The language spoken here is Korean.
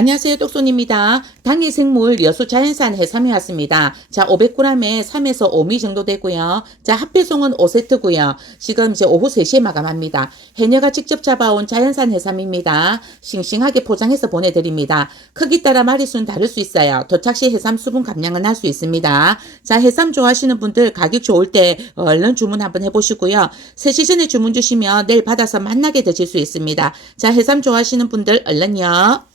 안녕하세요. 똑손입니다. 당리생물 여수 자연산 해삼이 왔습니다. 자, 500g에 3에서 5미 정도 되고요. 자, 합배송은 5세트고요. 지금 이제 오후 3시에 마감합니다. 해녀가 직접 잡아온 자연산 해삼입니다. 싱싱하게 포장해서 보내드립니다. 크기 따라 마리수는 다를 수 있어요. 도착 시 해삼 수분 감량은 할 수 있습니다. 자, 해삼 좋아하시는 분들 가격 좋을 때 얼른 주문 한번 해보시고요. 3시 전에 주문 주시면 내일 받아서 만나게 드실 수 있습니다. 자, 해삼 좋아하시는 분들 얼른요.